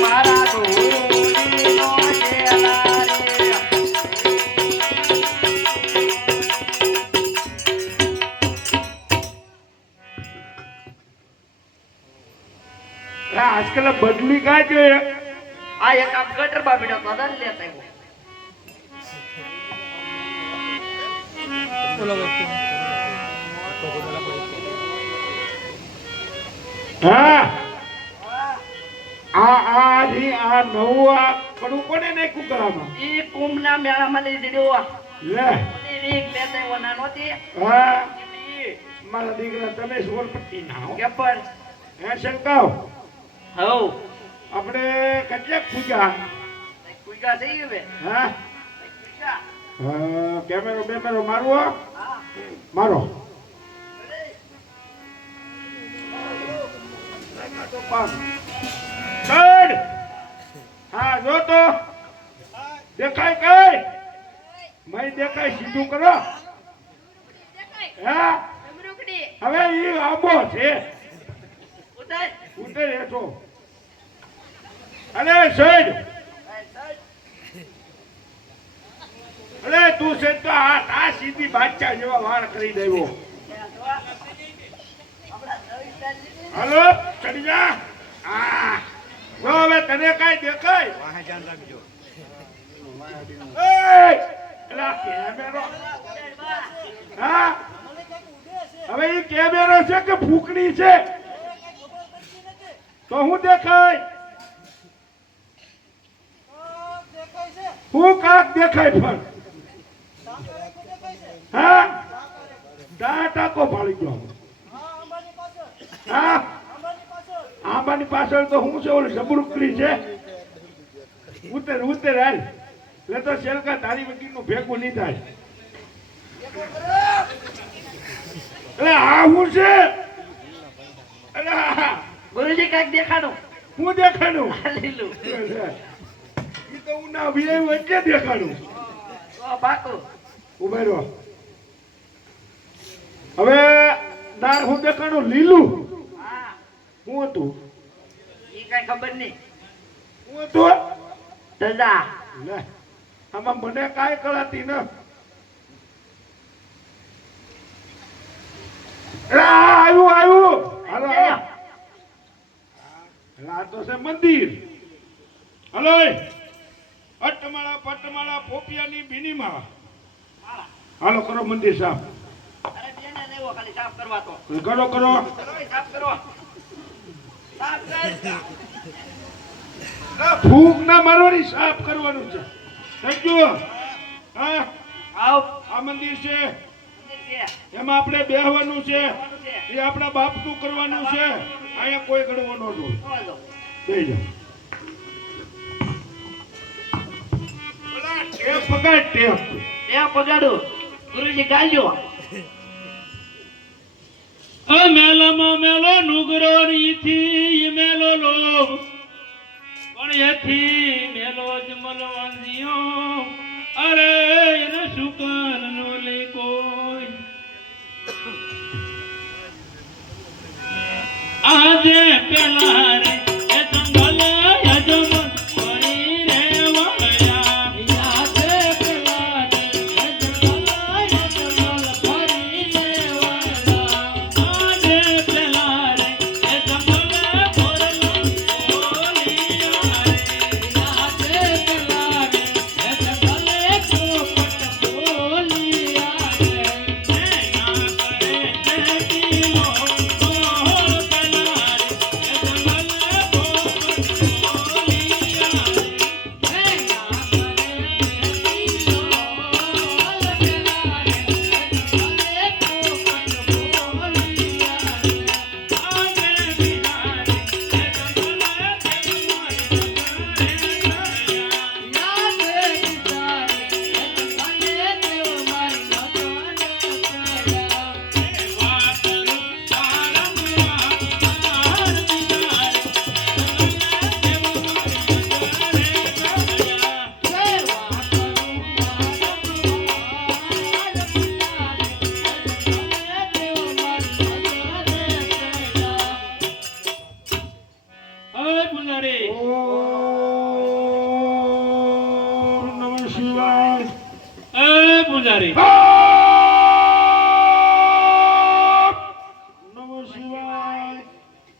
મારા ધૂળીનો ચેલા રે આજકાલ બદલી કાંઈ છે આ એક આમ ગટર બા બેઠો તો દલ લેતા હા આ નવું આ કડું કોને નાખ્યું કરામાં ઈ કુંભના મેળામાં લઈ દીધો લે રીક લેતા એવો નાનો તે હા મારા દીકરા તમે સોરપટ્ટી ના હો કે પર હે શંકાવ હઉ આપણે કેટલાક પૂજા કુઈકા થઈ ગયું બે હા કુઈકા કેમેરો બેમેરો મારવો હા મારો હા જો તો દેખાય કઈ મય દેખાય સીધું કરો હા હવે ઈ આંબો છે ઉતર હેઠો અરે સૈડ અરે તું સૈડ તો આ સીધી બાદશાહ જેવા વાળ કરી દેવો હાલો ચડી જા હા જો હવે તને કઈ દેખાય વાહે ધ્યાન રાખજો એલા કેમેરો હા હવે ઈ કેમેરો છે કે ફૂકણી છે તો હું દેખાય હું કાક દેખાય પણ હા ટાકો ફાળી ગયો હા આંબાની પાછળ તો હું છે ઓલી સબરુકલી છે ઉતર ઉતર હાલ એટલે તો શેલકા તારી વકીલ નું ભેગું નહીં થાય એટલે આ હું છે એટલે ગુરુજી કાંઈક દેખાડો હું દેખાડું લીલું ઈ તો ઉના વિયે એટલે દેખાડું બાકો ઉભા રહો હવે દાર હું દેખાડું લીલું હા હું હતું ઈ કાંઈ ખબર નહીં હું હતું ધજા લે આમાં મને કાંઈ કળાતી ન આવ્યું આવ્યું હાલો આ તો છે મંદિર હલો અટમાળા પટમાળા પોપિયાની ભીનીમાં હાલો કરો મંદિર સાફ અરે બેને લેવો ખાલી સાફ કરવા તો કરો કરો સાફ કરો સાફ કર ફૂંક ના મારવાની સાફ કરવાનું છે સમજો હા આવ આ મંદિર છે મંદિર છે એમાં આપણે બેહવાનું છે કોનું છે એ આપણા બાપનું કરવાનું છે અહીંયા કોઈ ગણવો ન જોવે બોલો બે જા ટેપ પકડ ટેપ એ પગાડો ગુરુજી ગાલ્યો મેલામાં મેલો નુગરો રીથી મેલો લો પણ એથી મેલો જ મલવાંદિયો અરે એને સુકાન નો લે કોઈ આજે પેલા રે એ જંગલ યજમન પડી રે વાયા આજે પેલા રે એ જંગલ યજમન પડી રે વાયા આજે પેલા રે એ જંગલ પોરલા બોલિયા આજે પેલા રે એ જંગલ પોપટ બોલિયા ના કરે કી નો પેલા રે પેલા રે નમો શિવાય.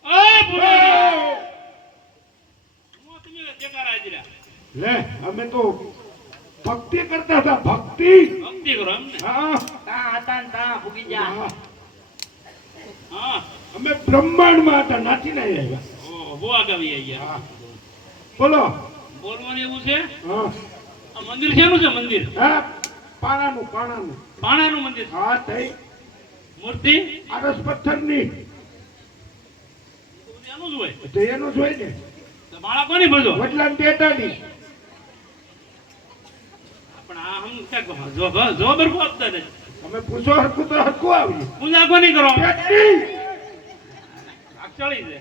ઓય પૂજારી હું તમે જયકાર હાજરા લે અમે તો ભક્તિ કરતા હતા, ભક્તિ. ભક્તિ કરો એમ ને હા તા હતા ને તા ભૂગી જા. હા. હા અમે બ્રહ્માંડમાં હતા, નાચીને આવ્યા. ઓ બહુ આગળ આવી ગયા હા બોલો. બોલવાનું એવું છે હા આ મંદિર શેનું છે મંદિર હા પાણાનું. પાણાનું મંદિર છે. હા થઈ મૂર્તિ આરસ પથ્થરની. તો બધું એનું જ હોય તો એનું જ હોય ને. તો માળા કોની ભરજો વડલાને ટેટાની. પણ આ હમ ક્યાંક જો બરફો આપતા નથી તમે પૂછો હરખું તો હરખું આવ્યું. પૂજા કોની કરો ટેટી. ચડી છે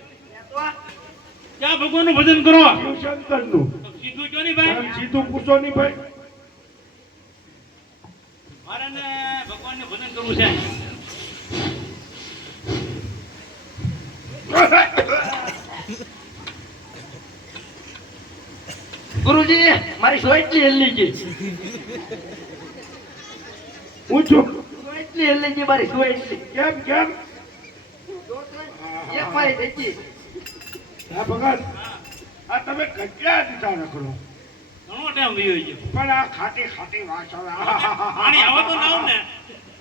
ક્યાં ભગવાનનું ભજન કરો શિવશંકરનું. સીધું કયો નહીં ભાઈ આમ સીધું પૂછો નહીં ભાઈ. મારે ને ભગવાનને ભજન કરવું છે ગુરુજી મારી સોયટલી હેલી ગઈ. પૂછું સોયટલી હેલી ગઈ મારી સોયટલી. કેમ કેમ. એક મારી થઈ ગઈ. હા ભગત આ તમે કેટલા દીધા રખડો ઘણો ટાઈમ વયો ગયો પણ આ ખાટી ખાટી વાત આવે. પાણી આવે તો ના આવ ને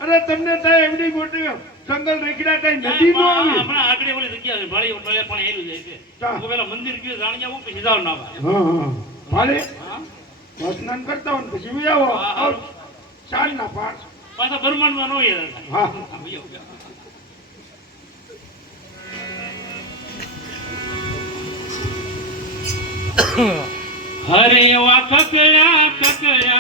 અરે તમને ત્યાં એવડી મોટી જંગલ રેખડા ત્યાં નદી નો આવી. હમણાં આગળ ઓલી જગ્યા છે ભાળી ટોલે પણ હેલું જાય છે હા. હું પેલા મંદિર ગયો જાણી આવું પછી જાવ ના હા ભાડે હા સ્નાન કરતા હોય ને પછી બી આવો. હા. આવો. સાંજના પાંચ. પાછા બ્રહ્માંડમાં ન હોય હા હરે એવા કકડા કકડા